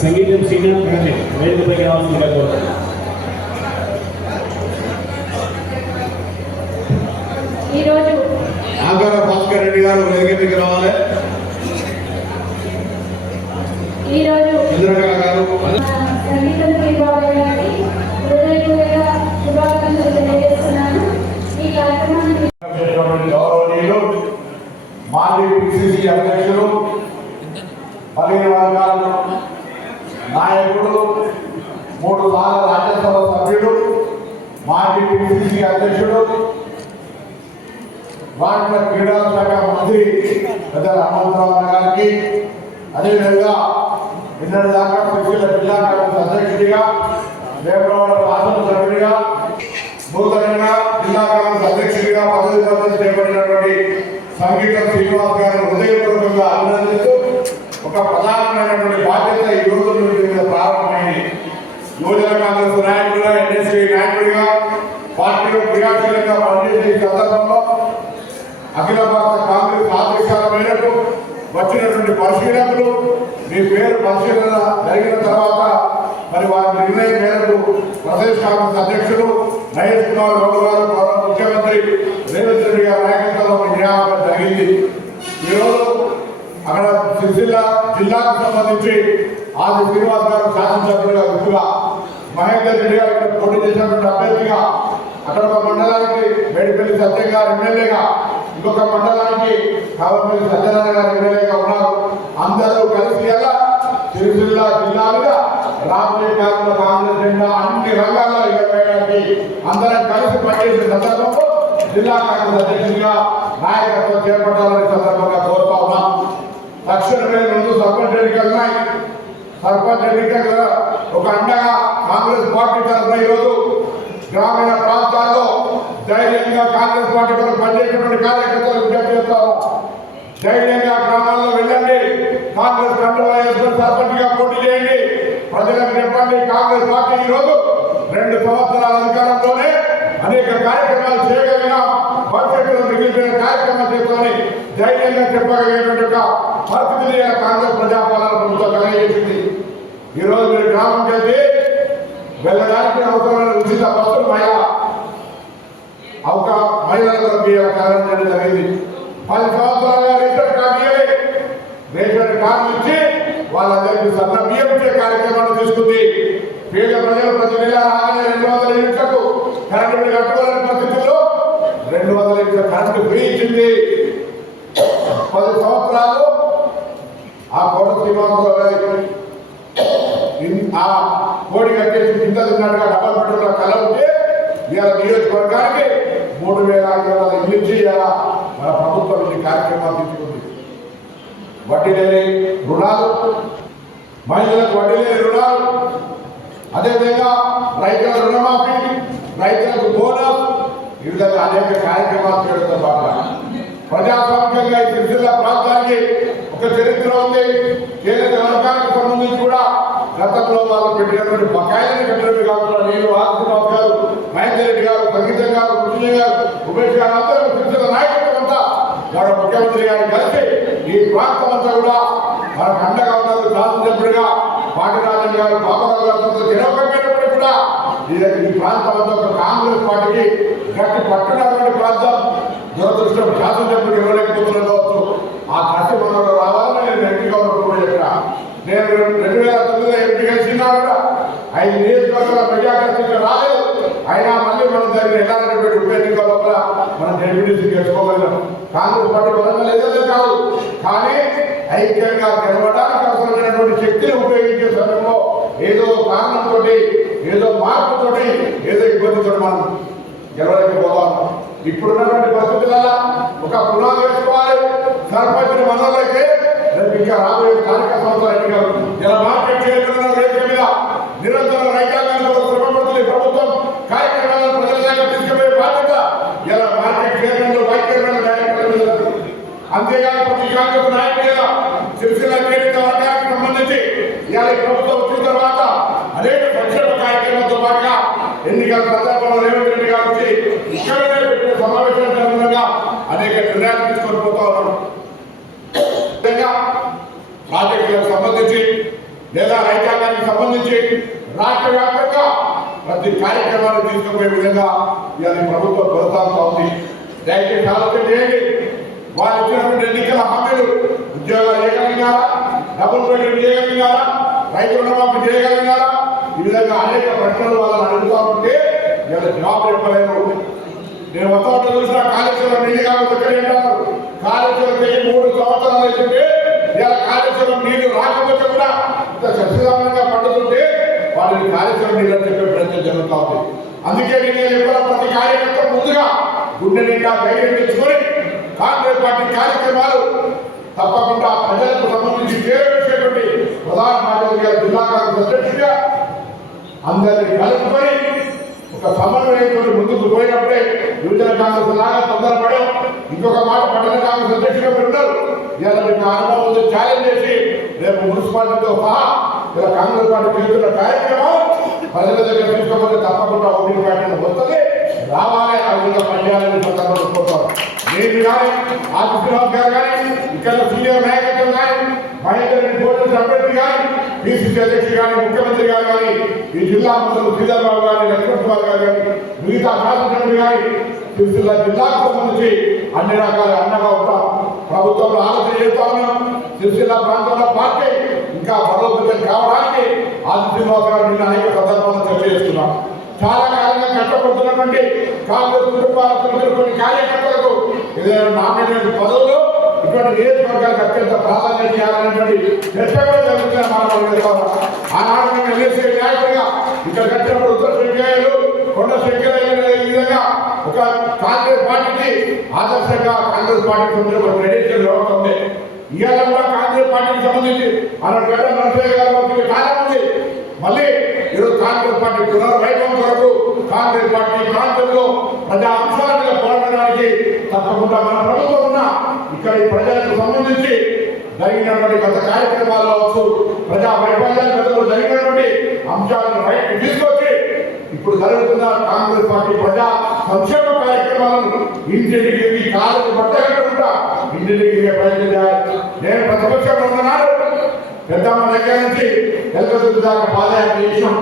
సంగీతం శ్రీనాథ్ గారిని వేదికపైకి రావాల్సిందిగా కోరుతున్నాను ఈరోజు ఆకార భాస్కర్ రెడ్డి గారు వేదికకి రావాలి. ఈరోజు ఇంద్రకళ గారు. సంగీతం శ్రీబాబు గారికి హృదయపూర్వక శుభాకాంక్షలు తెలియజేస్తున్నాను. ఈ కార్యక్రమాన్ని అధ్యక్షుడు భారత క్రీడా శాఖ మంత్రి పెద్దల హనుమంతరావు గారికి. అదేవిధంగా నిన్నటి దాకా సుశీల జిల్లా కాంగ్రెస్ అధ్యక్షుడిగా దేవరాడ రాష్ట్ర సభ్యుడిగా నూతనంగా జిల్లా కాంగ్రెస్ అధ్యక్షుడిగా పదవి ప్రదర్శన చేపట్టినటువంటి సంగీత శ్రీనివాస్ గారిని హృదయపూర్వకంగా అభినందిస్తూ ఒక ప్రధానమైనటువంటి బాధ్యత ఈ రోజు నుండి ప్రారంభమైంది. యువజన కాంగ్రెస్ నాయకుడిగా ఎన్ఎస్సీ క్రియాశీలంగా పనిచేసే సందర్భంలో అఖిల భారత కాంగ్రెస్ ఆదేశాల మేరకు వచ్చినటువంటి పరిశీలకులు మీ పేరు పరిశీలన జరిగిన తర్వాత మరి వారి నిర్ణయం మేరకు ప్రదేశ్ కాంగ్రెస్ అధ్యక్షుడు మహేష్ కుమార్ రావు గారు ముఖ్యమంత్రి రేవంత్ రెడ్డి గారి నాయకత్వంలో మీ నియామకం జరిగింది. ఈరోజు అక్కడ సిరిసిల్ల జిల్లాకు సంబంధించి ఆది శ్రీనివాస్ గారు శాసనసభ్యులుగా గుర్తుగా మహేందర్ రెడ్డి గారు పోటీ చేసినటువంటి అభ్యర్థి ఎమ్మెల్యే సత్యం గారు ఎమ్మెల్యేగా ఇంకొక మండలానికి కావలపల్లి సత్యనారాయణ గారు ఎమ్మెల్యేగా ఉన్నారు. అందరూ కలిసి ఎలా సిరిసిల్ల జిల్లాలుగా రాబోయే కాలంలో కాంగ్రెస్ జెండా అన్ని రంగాల్లో ఎగరవేయడానికి అందరం కలిసి పనిచేసే సందర్భంలో జిల్లా కాంగ్రెస్ అధ్యక్షుడిగా నాయకత్వం చేపట్టాలని సందర్భంగా కోరుతా ఉన్నాం. తక్షణమే ముందు సర్పంచ్ ఎన్నికలు ఉన్నాయి. సర్పంచ్ ఎన్నికల ఒక అండగా కాంగ్రెస్ పార్టీ తరఫున ఈరోజు గ్రామీణ ప్రాంతాల్లో ధైర్యంగా కాంగ్రెస్ పార్టీ కొరకు పనిచేసినటువంటి కార్యకర్తలు విజ్ఞప్తి చేస్తారు ధైర్యంగా గ్రామాల్లో వెళ్ళండి. కాంగ్రెస్ కంట్రోల్ వేసుకుని సర్పంచ్గా పోటీ చేయండి. ప్రజలకు చెప్పండి కాంగ్రెస్ పార్టీ ఈరోజు రెండు సంవత్సరాల అధికారంలోనే అనేక కార్యక్రమాలు చేయగలిగిన భవిష్యత్తులో మిగిలిన కార్యక్రమాలు చేసుకొని ధైర్యంగా చెప్పగలిగినటువంటి ఒక పరిస్థితిని కాంగ్రెస్ ప్రజాపాలన ప్రభుత్వం కలిగేసింది ఈరోజు మీరు గ్రామంకి వెళ్తే వెళ్ళడానికి అవసరమైన ఉచిత బస్సులు మహిళ ఒక మహిళలకు బియ్యం కారణం చేయడం జరిగింది. పది సంవత్సరాలుగా రేషన్ కార్డు ఇవ్వలే రేషన్ కార్డు ఇచ్చి వాళ్ళందరికీ సన్న బియ్యం ఇచ్చే కార్యక్రమాన్ని తీసుకుంది. పేద ప్రజలు ప్రతి నెల రాగానే రెండు వందల యూనిట్లకు కరెంటు బిల్లు కట్టుకోలేని పరిస్థితుల్లో రెండు వందల యూనిట్ల కరెంటు ఫ్రీ ఇచ్చింది. పది సంవత్సరాలు ఆ కోట శ్రీనివాసరావు గారి ఇన్- ఆ కోడి కట్టేసి కింద తిన్నట్టుగా డబ్బులు పెట్టుకున్న కళ ఉంటే ఇవాళ నియోజకవర్గానికి మూడు వేల ఐదు వందల ఇల్లు చేయాలా మన ప్రభుత్వం ఇన్ని కార్యక్రమాలు తీసుకుంది. వడ్డీ లేని రుణాలు మహిళలకు వడ్డీ లేని రుణాలు అదేవిధంగా రైతుల రుణమాఫీ రైతులకు బోనస్ ఈ విధంగా అనేక కార్యక్రమాలు చేయడంతో పాటు ప్రజాస్వామికంగా ఈ సిరిసిల్ల ప్రాంతానికి ఒక చరిత్ర ఉంది. కేంద్ర వర్గానికి సంబంధించి కూడా గతంలో వాళ్ళు పెట్టినటువంటి బకాయిలను కట్టడమే కాకుండా నేను ఆర్థిక గారు మహేందర్ రెడ్డి గారు సంగీతం గారు గారు ఉమేష్ గారు అందరూ సిరిసిల్ల నాయకత్వం అంతా మన ముఖ్యమంత్రి గారిని కలిసి ఈ ప్రాంతం అంతా కూడా మనకు అండగా ఉన్నారు శాసనసభ్యుడిగా పాటిరాజన్ గారు బాబారావు గారు జనపమైనప్పటికీ కూడా ఈ ప్రాంతం అంతా ఒక కాంగ్రెస్ పార్టీకి గట్టి పట్టునటువంటి ప్రాంతం. దురదృష్టం శాసనసభ్యుడు ఇవ్వలేకపోతున్నారు కావచ్చు. ఆ కసి మనలో రావాలని నేను ఎంపీ గవర్నమెంట్ చెప్పిన. నేను రెండు వేల తొమ్మిదిలో ఎంపీ కలిసినా కూడా ఐదు నియోజకవర్గాల ప్రజాకర్షణ రాలేదు. అయినా మళ్ళీ మనం దాన్ని ఎలా ఎన్నికల లోపల మనం డెప్యూటీసీ గెలుచుకోగలం కాంగ్రెస్ పార్టీ బలంగా లేదని కాదు. కానీ ఐక్యంగా గెలవడానికి అవసరమైనటువంటి శక్తిని ఉపయోగించే సమయంలో ఏదో కారణంతో ఏదో మార్పుతోటి ఏదో ఇబ్బందితో మనం గెలవలేకపోతాం ఇప్పుడున్నటువంటి పరిస్థితులలో ఒక పునాది వేసుకోవాలి. సర్పంచ్ మనోళ్ళైతే రేపు ఇంకా రాబోయే స్థానిక సంస్థల ఎన్నికలు ఇలా మార్కెట్ చేయకుండా రేపు మీద నిరంతరం రైతాంగాన్ని కూడా శ్రమపడుతుంది ఈ ప్రభుత్వం కార్యక్రమాలను ప్రజల దాకా తీసుకుపోయే బాధ్యత ఇలా మార్కెట్ చైర్మన్లు వైస్ చైర్మన్లు కార్యక్రమాలు అంతేగాని ప్రతి కాంగ్రెస్ నాయకుడిగా సిరిసిల్ల కేంద్ర వర్గానికి సంబంధించి ఇవాళ ప్రభుత్వం వచ్చిన తర్వాత అనేక సంక్షేమ కార్యక్రమాలతో పాటుగా ఎన్నికల సందర్భంలో రేవంత్ రెడ్డి గారు వచ్చి ఇక్కడనే పెట్టిన సమావేశం సందర్భంగా అనేక నిర్ణయాలు తీసుకొని పోతా ఉన్నాడు విధంగా ప్రాజెక్టులకు సంబంధించి లేదా రైతాంగానికి సంబంధించి రాష్ట్ర వ్యాప్తంగా ప్రతి కార్యక్రమాన్ని తీసుకుపోయే విధంగా ఇవాళ ప్రభుత్వం కొనసాగుతా ఉంది. దయచేసి ఆలోచన చేయండి. వారు ఇచ్చినటువంటి ఎన్నికల హామీలు ఉద్యోగాలు చేయగలిగారా డబుల్ బెడ్రూమ్ చేయగలిగారా రైతు రుణమాఫీ చేయగలిగారా? ఈ విధంగా అనేక ప్రశ్నలు వాళ్ళని అడుగుతా ఉంటే ఇలా జవాబు చెప్పలేరు నేను మొత్తం చూసిన కాళేశ్వరం నీళ్ళు కాకపోతే అంటారు కాళేశ్వరం తెగి మూడు సంవత్సరాలు అయితే ఇలా కాళేశ్వరం నీళ్ళు రాకపోతే కూడా ఇంత సస్యదానంగా పండుతుంటే వాళ్ళని కాళేశ్వరం నీళ్ళు అని చెప్పే ప్రయత్నం జరుగుతూ ఉంది. అందుకే నేను చెప్పిన ప్రతి కార్యకర్త ముందుగా గుండె నిండా ధైర్యం తెచ్చుకొని కాంగ్రెస్ పార్టీ కార్యక్రమాలు తప్పకుండా ప్రజలకు సంబంధించి చేరవేసేటువంటి ప్రధాన గారు జిల్లా కాంగ్రెస్ అధ్యక్షుడిగా అందరినీ కలుపుకొని ఒక సమన్వయంతో ముందుకు పోయినప్పుడే యువజన కాంగ్రెస్ లాగా తొందరపడి ఇంకొక మాట పట్టణ కాంగ్రెస్ అధ్యక్షుడిగా మీరు ఉన్నారు ఇవాళ మీకు అనుభవం ఛాలెంజ్ చేసి రేపు మున్సిపాలిటీతో సహా ఇలా కాంగ్రెస్ పార్టీ చేస్తున్న కార్యక్రమం ప్రజల దగ్గర తీసుకోకపోతే తప్పకుండా ఓటింగ్ ప్యాటర్న్ వస్తుంది. రావాలి ఆ విధంగా పనిచేయాలని సందర్భంలో కోరుతాను నేను కానీ ఆది గారు కానీ ఇక్కడ సీనియర్ నాయకత్వం కానీ మహేందర్ రెడ్డి పోలీసు అభ్యర్థి కానీ పిసిసి అధ్యక్షుడు కానీ ముఖ్యమంత్రి గారు కానీ ఈ జిల్లా మంత్రులు శ్రీధర్ బాబు గారు లక్ష్మణ్ కుమార్ గారు కానీ మిగతా శాసనసభ్యులు కానీ సిరిసిల్ల జిల్లాకు సంబంధించి అన్ని రకాల అండగా ఉంటాం ప్రభుత్వంలో ఆలోచన చేస్తా ఉన్నాం. సిరిసిల్ల ప్రాంతంలో పార్టీ ఇంకా బలోపేతం కావడానికి ఆదిత్యనాథ్ గారు నిన్న అనేక సందర్భాలను చర్చ చేస్తున్నాం చాలా కాలం కష్టపడుతున్నటువంటి కాంగ్రెస్ కుటుంబాలకు కొన్ని కార్యకర్తలకు ఏదైనా నామినేట్ పదవులు ఇటువంటి నియోజకవర్గాలకు అత్యంత ప్రాధాన్యత ఇవ్వాలనేటువంటి చర్చ జరుగుతున్న మనం తెలుసుకోవాలి. ఆనాడు మేము ఎల్ఎస్సీ నాయకుడిగా ఇక్కడ కట్టినప్పుడు ఉత్తర శంకయ్యలు కొండ శంకరయ్య ఈ విధంగా ఒక కాంగ్రెస్ పార్టీకి ఆదర్శంగా కాంగ్రెస్ పార్టీకి ఉండే ఒక ట్రెడిషన్ వ్యవస్థ ఉంది ఇవాళ కూడా కాంగ్రెస్ పార్టీకి సంబంధించి మన గడ్డ నరసయ్య గారు కాలం ఉంది మళ్ళీ కాంగ్రెస్ పార్టీ ప్రాంతంలో ప్రజా అంశాల మీద పోరాడడానికి తప్పకుండా మన ప్రభుత్వం ఉన్న ఇక్కడ ప్రజలకు సంబంధించి జరిగినటువంటి కొంత కార్యక్రమాలు కావచ్చు ప్రజా వైఫల్యాలు జరిగినటువంటి అంశాలను బయటకు తీసుకొచ్చి ఇప్పుడు జరుగుతున్న కాంగ్రెస్ పార్టీ ప్రజా సంక్షేమ కార్యక్రమాలను ఇంటింటికి కాలకు పట్టకుండా ఇంటింటికి ప్రయత్నం చేయాలి. నేను ప్రతిపక్షంలో ఉన్నాను. పెద్దమ్మ దగ్గర నుంచి ఎలకతుర్తి దాకా పాదయాత్ర చేసాం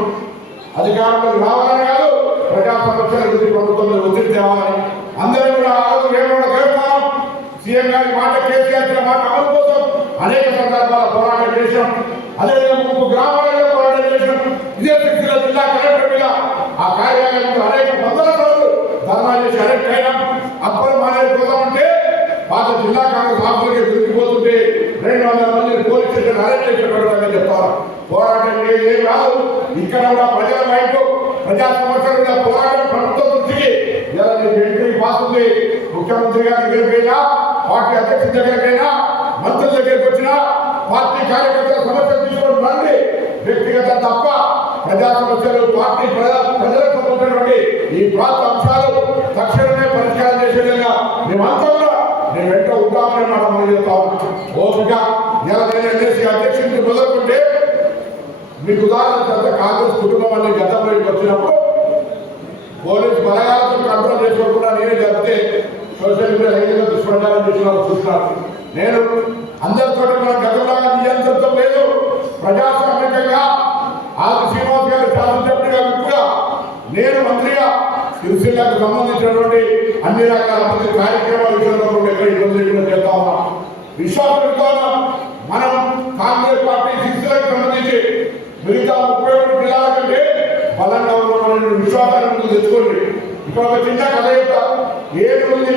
అధికారంలోకి రావాలని కాదు ప్రజా సమస్యల గురించి ప్రభుత్వం ఒత్తిడి తేవాలని అందరూ కూడా ఆ రోజు వేమూడ దేవస్థానం సీఎం గారి మాట కేసీఆర్ మాట అమలు కోసం అనేక సందర్భాల పోరాటం చేశాం. అదేవిధంగా ముప్పు గ్రామాలలో పోరాటం చేశాం. ఇదే శక్తిలో జిల్లా కలెక్టర్ మీద ఆ కార్యాలయంలో అనేక వందల రోజులు ధర్నా చేసి అరెక్ట్ అయినాం. అప్పుడు మానేది పోదామంటే పాత జిల్లా కాంగ్రెస్ ఆఫీసులకి దొరికిపోతుంటే రెండు వందల మంది పోలీస్ స్టేషన్ అరెస్ట్ చేసి పెడతామని చెప్తారు. పోరాటం ఏం కాదు ఇక్కడ కూడా ప్రజల వైపు ప్రజా సమస్యల పోరాటం ప్రభుత్వం దృష్టికి ఇలా నీకు ఎంట్రీ పాస్ ఉంది? ముఖ్యమంత్రి గారి దగ్గరికైనా పార్టీ అధ్యక్షుల దగ్గరికైనా? మంత్రుల దగ్గరికి వచ్చినా? పార్టీ కార్యకర్తల సమస్యలు తీసుకొని రండి వ్యక్తిగత తప్ప ప్రజా సమస్యలు పార్టీ ప్రజా ప్రజలకు సంబంధించినటువంటి ఈ ప్రాంత అంశాలు తక్షణమే పరిష్కారం చేసే విధంగా మేమంతా కూడా మేము వెంట ఉంటామని మాట మనం చెప్తాం ఓపిక ఇలా నేను ఎన్ఎస్సీ అధ్యక్షుడిని మొదలుకుంటే మీకు ఉదాహరణ కాంగ్రెస్ కుటుంబం అనే గతంలోకి వచ్చినప్పుడు పోలీస్ బలగాలతో కంట్రోల్ చేసుకోకుండా నేనే చెప్తే సోషల్ మీడియా లైంగిక దుష్ప్రచారం చేసిన వాళ్ళు నేను అందరితో మన గతంలో నియంత్రణతో లేదు. ప్రజాస్వామికంగా ఆది శ్రీనివాస్ గారు శాసనసభ్యుడిగా కూడా నేను మంత్రిగా సిరిసిల్లాకు సంబంధించినటువంటి అన్ని రకాల మంది కార్యక్రమాల విషయంలో ఎక్కడ ఇబ్బంది లేకుండా చేస్తా ఉన్నాం. విశ్వాసంతో మిగతా ముప్పై ఒకటి జిల్లాల కంటే బలంగా ఉన్నటువంటి విశ్వాసాన్ని ముందు తెచ్చుకోండి. ఇప్పుడు ఒక చిన్న కథ చెప్తా. ఏడు ఉంది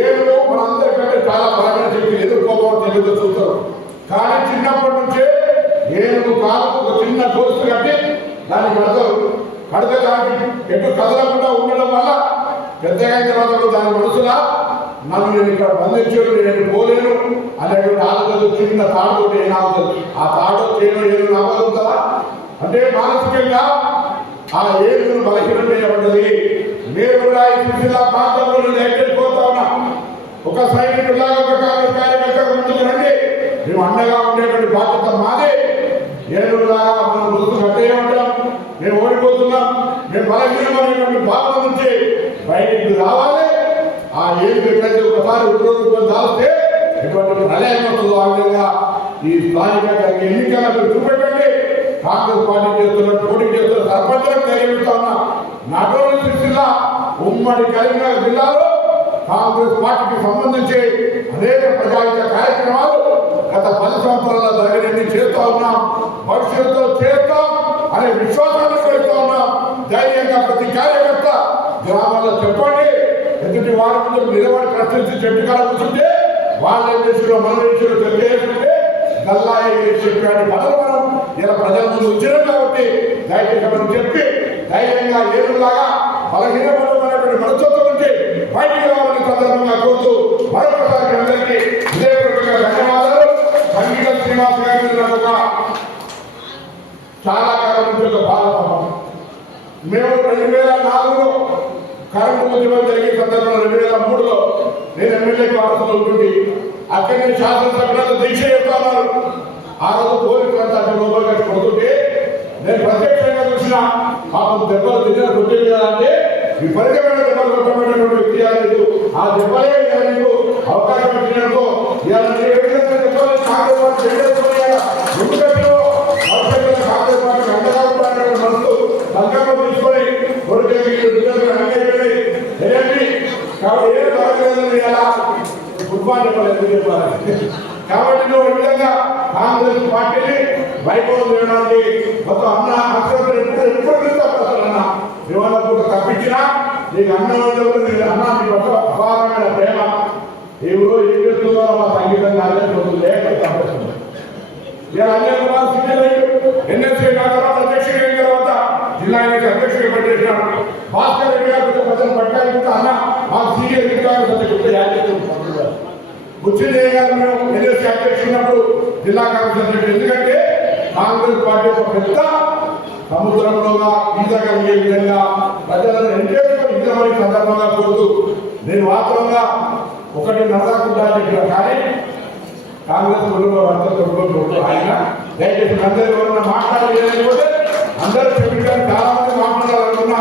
ఏడు మనందరికంటే చాలా బలమైన చెప్పి ఎదుర్కోవడం తెలియదు చూస్తారు. కానీ చిన్నప్పటి నుంచే ఏడు కాదు ఒక చిన్న దోస్తు కట్టి దాన్ని పడతారు పడితే దానికి ఎటు కదలకుండా ఉండడం వల్ల పెద్దగా అయిన తర్వాత దాని మనసులా నన్ను నేను ఇక్కడ బంధించాడు నేను పోలేను. అనేటువంటి నాలుగు చిన్న తాడుతో ఏం ఆగుతుంది ఆ తాడు చేయడం ఏదో నమ్మగలుగుతారా అంటే మానసికంగా ఆ ఏడుగురు బలహీనం చేయబడ్డది మీరు కూడా ఈ జిల్లా ప్రాంతంలో నుండి ఎక్కడికి ఉన్నా. ఒక సైనికులాగా ఒక కాంగ్రెస్ కార్యకర్త ముందుకు రండి. మేము అండగా ఉండేటువంటి బాధ్యత మాదే. ఏడుగులాగా మనం ముందుకు కట్టేయమంటాం మేము ఓడిపోతున్నాం. మేము బలహీనమైనటువంటి భావన నుంచి బయటికి రావాలి. ఆ ఏడుగు ఎప్పుడైతే ఒకసారి ఉద్యోగం దాస్తే ఎటువంటి ప్రళయం వస్తుందో ఆ విధంగా ఈ స్థానిక ఎన్నికలకు చూపెట్టండి. కాంగ్రెస్ పార్టీ చేస్తున్న పోటీ చేస్తున్న సర్పంచులకు తెలియజేస్తా ఉన్నా. నాట్ ఓన్లీ సిరిసిల్ల ఉమ్మడి కరీంనగర్ జిల్లాలో కాంగ్రెస్ పార్టీకి సంబంధించి అనేక ప్రజాహిత కార్యక్రమాలు గత పది సంవత్సరాల జరిగినన్ని చేస్తా ఉన్నాం. భవిష్యత్తులో చేస్తాం అనే విశ్వాసాన్ని పెడుతూ ఉన్నాం. ధైర్యంగా ప్రతి కార్యకర్త గ్రామాల్లో చెప్పండి. ఎదుటి వారి ముందు నిలబడి ప్రశ్నించి చెట్టు కాలం కూర్చుంటే వాళ్ళ దేశంలో మన దేశంలో తెలియజేస్తుంటే గల్లా చెప్పాడు? పదవి మనం ఇలా ప్రజల ముందు వచ్చినాం కాబట్టి దయచేసి మనం చెప్పి ధైర్యంగా ఏరులాగా బలహీనపడమైనటువంటి మనస్తత్వం నుంచి బయటికి రావాలని సందర్భంగా కోరుతూ మరొకసారి అందరికీ హృదయపూర్వకంగా ధన్యవాదాలు. సంగీత శ్రీనివాస్ గారి ఒక చాలా కాలం నుంచి ఒక బాధపడ్డాం మేము రెండు వేల నాలుగులో కరెంటు ఉద్యమం జరిగే సందర్భంలో రెండు వేల మూడులో నేను ఎమ్మెల్యే వారసులు ఉంటుంది. అక్కడి నుంచి శాసనసభ్యులతో దీక్ష చెప్తున్నారు ఆ రోజు పోలీసులంతా అక్కడ లోపలికి పడుతుంటే నేను ప్రత్యక్షంగా చూసిన పాపం దెబ్బలు తిన్న కొట్టేది కదా అంటే విపరీతమైన దెబ్బలు కొట్టమైనటువంటి వ్యక్తి లేదు. ఆ దెబ్బలే నీకు అవకాశం ఇచ్చినందుకు ఇవాళ దొరకలేదని ఇలా ఫుట్బాల్ చెప్పాలి ఎందుకు చెప్పాలి? కాబట్టి నువ్వు ఈ విధంగా కాంగ్రెస్ పార్టీని వైభవం చేయడానికి మొత్తం అన్న అక్షరం ఎప్పుడు తప్పించినా నీకు అన్న వాళ్ళప్పుడు నీకు అన్న నీ పట్ల అపారమైన ప్రేమ. ఎవరో ఏం చేస్తుందో మా సంగీతం కాలేదు లేక తప్పిస్తుంది ఇలా అన్నీ కూడా సిద్ధులు ఎన్ఎస్ నాగరావు అధ్యక్షుడు అయిన తర్వాత జిల్లా ఎన్నిక అధ్యక్షుడు పనిచేసినాడు భాస్కర్ రెడ్డి గారు కొంచెం ప్రజలు పట్టాలి అన్న మా సీనియర్ అధికారులు కొంచెం చెప్తే యాజకులు బుచ్చిదేవి గారు మేము ఎన్ఎస్సీ అధ్యక్షుడు జిల్లా కాంగ్రెస్ అధ్యక్షుడు ఎందుకంటే కాంగ్రెస్ పార్టీ ఒక పెద్ద సముద్రంలోగా ఈత కలిగే విధంగా ప్రజలను ఎంటేసుకొని ఈతమని సందర్భంగా కోరుతూ నేను వాస్తవంగా ఒకటి నడకుండా చెప్పిన కానీ కాంగ్రెస్ కుటుంబ వర్త కుటుంబం ఆయన దయచేసి అందరి వలన మాట్లాడలేకపోతే అందరూ చెప్పిన చాలా మంది మాట్లాడాలనుకున్నా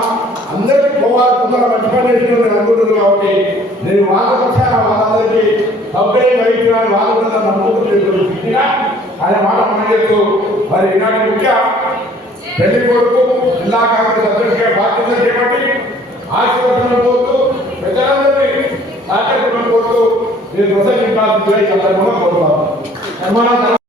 అందరికీ పోవాలి తొందర మంచి పని చేసిన నేను అనుకుంటున్నాను కాబట్టి నేను వాళ్ళ పక్షాన వాళ్ళందరికీ సౌకర్యం కలిగించడానికి వాళ్ళ మీద నమ్ముకుంటున్నా అనే మాట మనం చెప్తూ మరి ఈనాటి ముఖ్య పెళ్ళి కొడుకు జిల్లా కాంగ్రెస్ అధ్యక్షుడిగా బాధ్యత చేపట్టి ఆశీర్వచనం కోరుతూ ప్రజలందరినీ సహకరించడం కోరుతూ నేను ప్రసంగించాల్సిందిగా ఈ సందర్భంగా కోరుతాను.